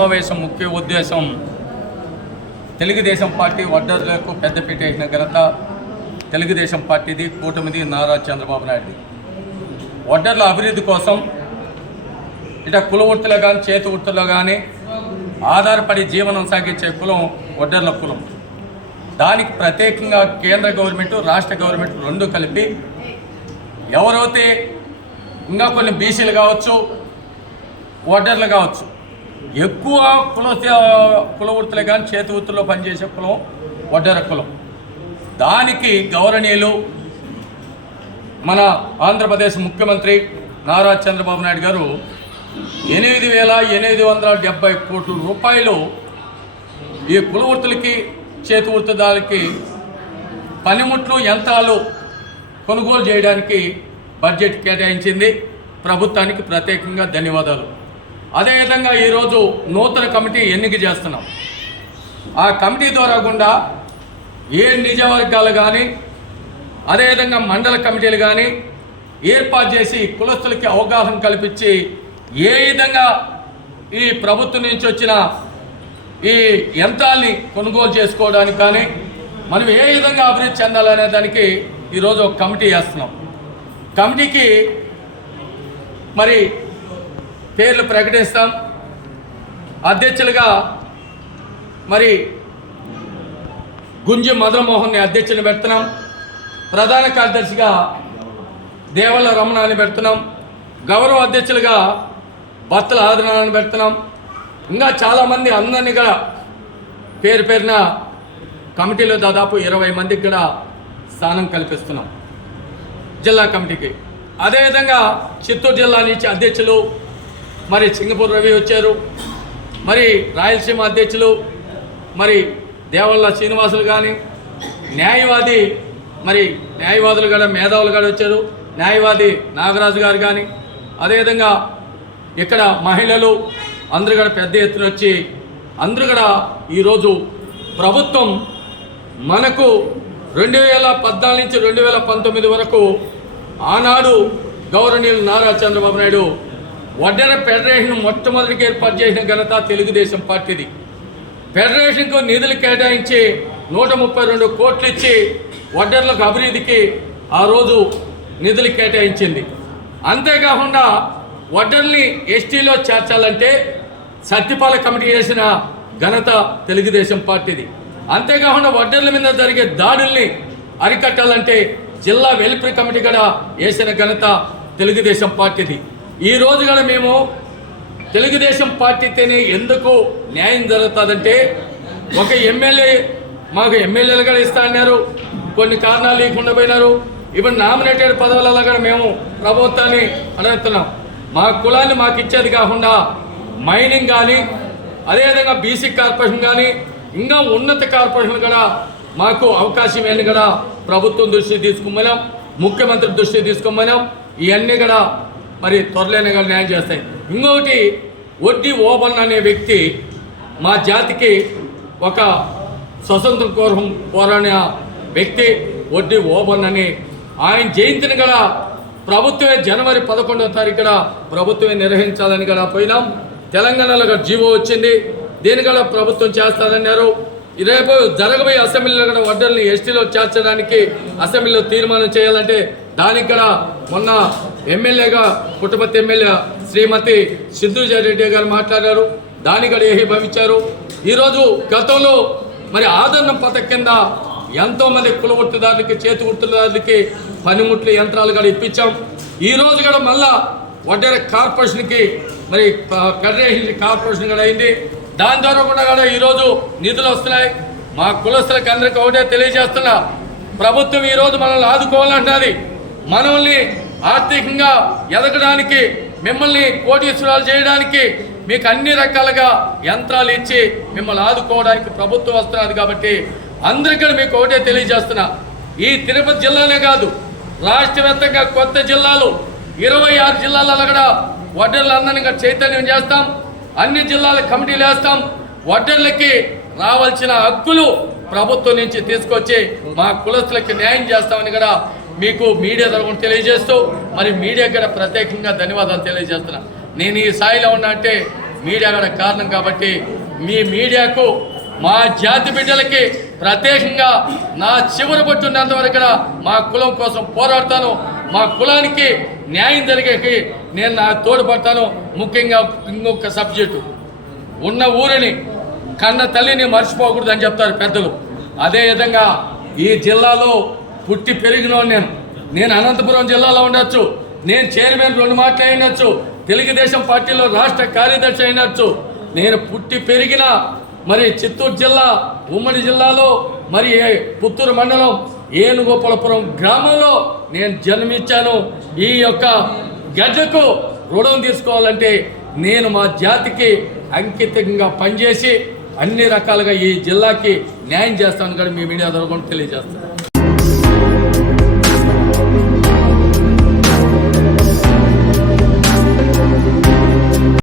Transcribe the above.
సమావేశం ముఖ్య ఉద్దేశం తెలుగుదేశం పార్టీ వడ్డర్లకు పెద్దపీట వేసిన ఘనత తెలుగుదేశం పార్టీది, కూటమిది, నారా చంద్రబాబు నాయుడుది. వడ్డర్ల అభివృద్ధి కోసం ఇట కుల వృత్తిలో కానీ చేతి వృత్తుల్లో కానీ ఆధారపడి జీవనం సాగించే కులం వడ్డర్ల కులం. దానికి ప్రత్యేకంగా కేంద్ర గవర్నమెంట్, రాష్ట్ర గవర్నమెంట్ రెండు కలిపి ఎవరైతే ఇంకా కొన్ని బీసీలు కావచ్చు, వడ్డర్లు కావచ్చు, ఎక్కువ కుల వృత్తులు కానీ చేతి వృత్తుల్లో పనిచేసే కులం వడ్డర కులం. దానికి గౌరవనీయులు మన ఆంధ్రప్రదేశ్ ముఖ్యమంత్రి నారా చంద్రబాబు నాయుడు గారు 8,870 కోట్ల రూపాయలు ఈ కుల వృత్తులకి, చేతి వృత్తిదారులకి పనిముట్లు, యంత్రాలు కొనుగోలు చేయడానికి బడ్జెట్ కేటాయించింది. ప్రభుత్వానికి ప్రత్యేకంగా ధన్యవాదాలు. అదేవిధంగా ఈరోజు నూతన కమిటీ ఎన్నిక చేస్తున్నాం. ఆ కమిటీ ద్వారా గుండా ఏ నియోజకవర్గాలు కానీ అదేవిధంగా మండల కమిటీలు కానీ ఏర్పాటు చేసి కులస్తులకి అవగాహన కల్పించి ఏ విధంగా ఈ ప్రభుత్వం నుంచి వచ్చిన ఈ యంత్రాల్ని కొనుగోలు చేసుకోవడానికి కానీ మనం ఏ విధంగా అభివృద్ధి చెందాలనే దానికి ఈరోజు ఒక కమిటీ వేస్తున్నాం. కమిటీకి మరి పేర్లు ప్రకటిస్తాం. అధ్యక్షులుగా మరి గుంజి మదనమోహన్ని అధ్యక్షుని పెడుతున్నాం. ప్రధాన కార్యదర్శిగా దేవల్ల రమణాన్ని పెడుతున్నాం. గౌరవ అధ్యక్షులుగా బత్తల ఆదరణని పెడుతున్నాం. ఇంకా చాలామంది అందరినీ కూడా పేరు పేరున కమిటీలో దాదాపు 20 మందికి కూడా స్థానం కల్పిస్తున్నాం జిల్లా కమిటీకి. అదేవిధంగా చిత్తూరు జిల్లా నుంచి అధ్యక్షులు మరి సింగపూర్ రవి వచ్చారు. మరి రాయలసీమ అధ్యక్షులు మరి దేవల్ల శ్రీనివాసులు కానీ, న్యాయవాదులు కూడా మేధావులు కూడా వచ్చారు. న్యాయవాది నాగరాజు గారు కానీ, అదేవిధంగా ఇక్కడ మహిళలు అందరూ కూడా పెద్ద ఎత్తున వచ్చి అందరూ కూడా ఈరోజు ప్రభుత్వం మనకు 2014 నుంచి 2019 వరకు ఆనాడు గౌరవనీయులు నారా చంద్రబాబు నాయుడు వడ్డెర ఫెడరేషన్ మొట్టమొదటికి ఏర్పాటు చేసిన ఘనత తెలుగుదేశం పార్టీది. ఫెడరేషన్కు నిధులు కేటాయించి 132 కోట్లు ఇచ్చి వడ్డెర్లకు అభివృద్ధికి ఆ రోజు నిధులు కేటాయించింది. అంతేకాకుండా వడ్డర్ని ఎస్టీలో చేర్చాలంటే సత్యపాల కమిటీ చేసిన ఘనత తెలుగుదేశం పార్టీది. అంతేకాకుండా వడ్డర్ల మీద జరిగే దాడుల్ని అరికట్టాలంటే జిల్లా వెల్ఫేర్ కమిటీ కూడా వేసిన ఘనత తెలుగుదేశం పార్టీది. ఈ రోజు కూడా మేము తెలుగుదేశం పార్టీతోనే ఎందుకు న్యాయం జరుగుతుందంటే, ఒక ఎమ్మెల్యే మాకు ఎమ్మెల్యేలు కూడా ఇస్తా అన్నారు, కొన్ని కారణాలు లేకుండా పోయినారు. ఇప్పుడు నామినేటెడ్ పదవులలో కూడా మేము ప్రభుత్వాన్ని అడుగుతున్నాం. మా కులాన్ని మాకు ఇచ్చేది కాకుండా మైనింగ్ కానీ, అదేవిధంగా బీసీ కార్పొరేషన్ కానీ, ఇంకా ఉన్నత కార్పొరేషన్ కూడా మాకు అవకాశం ఇవన్నీ కూడా ప్రభుత్వం దృష్టికి తీసుకోమన్నాం, ముఖ్యమంత్రి దృష్టికి తీసుకోమన్నాం. ఇవన్నీ కూడా మరి త్వరలోనే కూడా న్యాయం చేస్తాయి. ఇంకొకటి, వడ్డీ ఓబన్ అనే వ్యక్తి మా జాతికి ఒక స్వతంత్ర కోసం పోరాడిన వ్యక్తి వడ్డీ ఓబన్ అని ఆయన జయంతిని కూడా ప్రభుత్వమే జనవరి 11వ తారీఖు కూడా ప్రభుత్వమే నిర్వహించాలని కూడా పోయినాం. తెలంగాణలో కూడా జీవో వచ్చింది, దీని కూడా ప్రభుత్వం చేస్తారన్నారు. రేపు జరగబోయే అసెంబ్లీలో కూడా వడ్డర్ని ఎస్టీలో చేర్చడానికి అసెంబ్లీలో తీర్మానం చేయాలంటే దానికి కూడా మొన్న ఎమ్మెల్యేగా పుట్టపర్తి ఎమ్మెల్యే శ్రీమతి సిద్ధుజారెడ్డి గారు మాట్లాడారు, దానికి కూడా ఏకీభవించారు. ఈరోజు గతంలో మరి ఆదరణ పథకం కింద ఎంతోమంది కుల వృత్తిదారులకి, చేతి వృత్తిదారులకి పనిముట్లు, యంత్రాలు కూడా ఇప్పించాం. ఈరోజు కూడా మళ్ళా వడ్డెర కార్పొరేషన్కి మరి ఫెడరేషన్ కార్పొరేషన్ కూడా అయింది. దాని ద్వారా కూడా ఈరోజు నిధులు వస్తున్నాయి. మా కులస్తులకు అందరికీ ఒకటే తెలియజేస్తున్నా, ప్రభుత్వం ఈరోజు మనల్ని ఆదుకోవాలంటున్నది. మనల్ని ఆర్థికంగా ఎదగడానికి, మిమ్మల్ని కోటీశ్వరాలు చేయడానికి మీకు అన్ని రకాలుగా యంత్రాలు ఇచ్చి మిమ్మల్ని ఆదుకోవడానికి ప్రభుత్వం వస్తున్నది. కాబట్టి అందరికీ మీకు ఒకటే తెలియజేస్తున్నా, ఈ తిరుపతి జిల్లానే కాదు, రాష్ట్ర వ్యాప్తంగా కొత్త జిల్లాలు 26 జిల్లాలలో కూడా వడ్డర్లందరినీ చైతన్యం చేస్తాం. అన్ని జిల్లాల కమిటీలు వేస్తాం. వడ్డర్లకి రావాల్సిన హక్కులు ప్రభుత్వం నుంచి తీసుకొచ్చి మా కులస్తులకి న్యాయం చేస్తామని కూడా మీకు మీడియా తరపున తెలియజేస్తూ, మరి మీడియా కూడా ప్రత్యేకంగా ధన్యవాదాలు తెలియజేస్తున్నా. నేను ఈ స్థాయిలో ఉన్నా అంటే మీడియా కూడా కారణం. కాబట్టి మీ మీడియాకు మా జాతి బిడ్డలకి ప్రత్యేకంగా నా చివరి పట్టున్నంత వరకు మా కులం కోసం పోరాడతాను. మా కులానికి న్యాయం జరిగేకి నేను నా తోడ్పడతాను. ముఖ్యంగా ఇంకొక సబ్జెక్టు, ఉన్న ఊరిని కన్న తల్లిని మర్చిపోకూడదు అని చెప్తారు పెద్దలు. అదేవిధంగా ఈ జిల్లాలో పుట్టి పెరిగిన నేను అనంతపురం జిల్లాలో ఉండొచ్చు, నేను చైర్మన్ 2 మాటలు అయినచ్చు, తెలుగుదేశం పార్టీలో రాష్ట్ర కార్యదర్శి అయినచ్చు. నేను పుట్టి పెరిగిన మరి చిత్తూరు జిల్లా ఉమ్మడి జిల్లాలో మరి పుత్తూరు మండలం ఏనుగోపాలపురం గ్రామంలో నేను జన్మించాను. ఈ యొక్క గడ్డకు రుణం తీసుకోవాలంటే నేను మా జాతికి అంకితంగా పనిచేసి అన్ని రకాలుగా ఈ జిల్లాకి న్యాయం చేస్తాను కూడా మీ మీడియా ద్వారా తెలియజేస్తాను.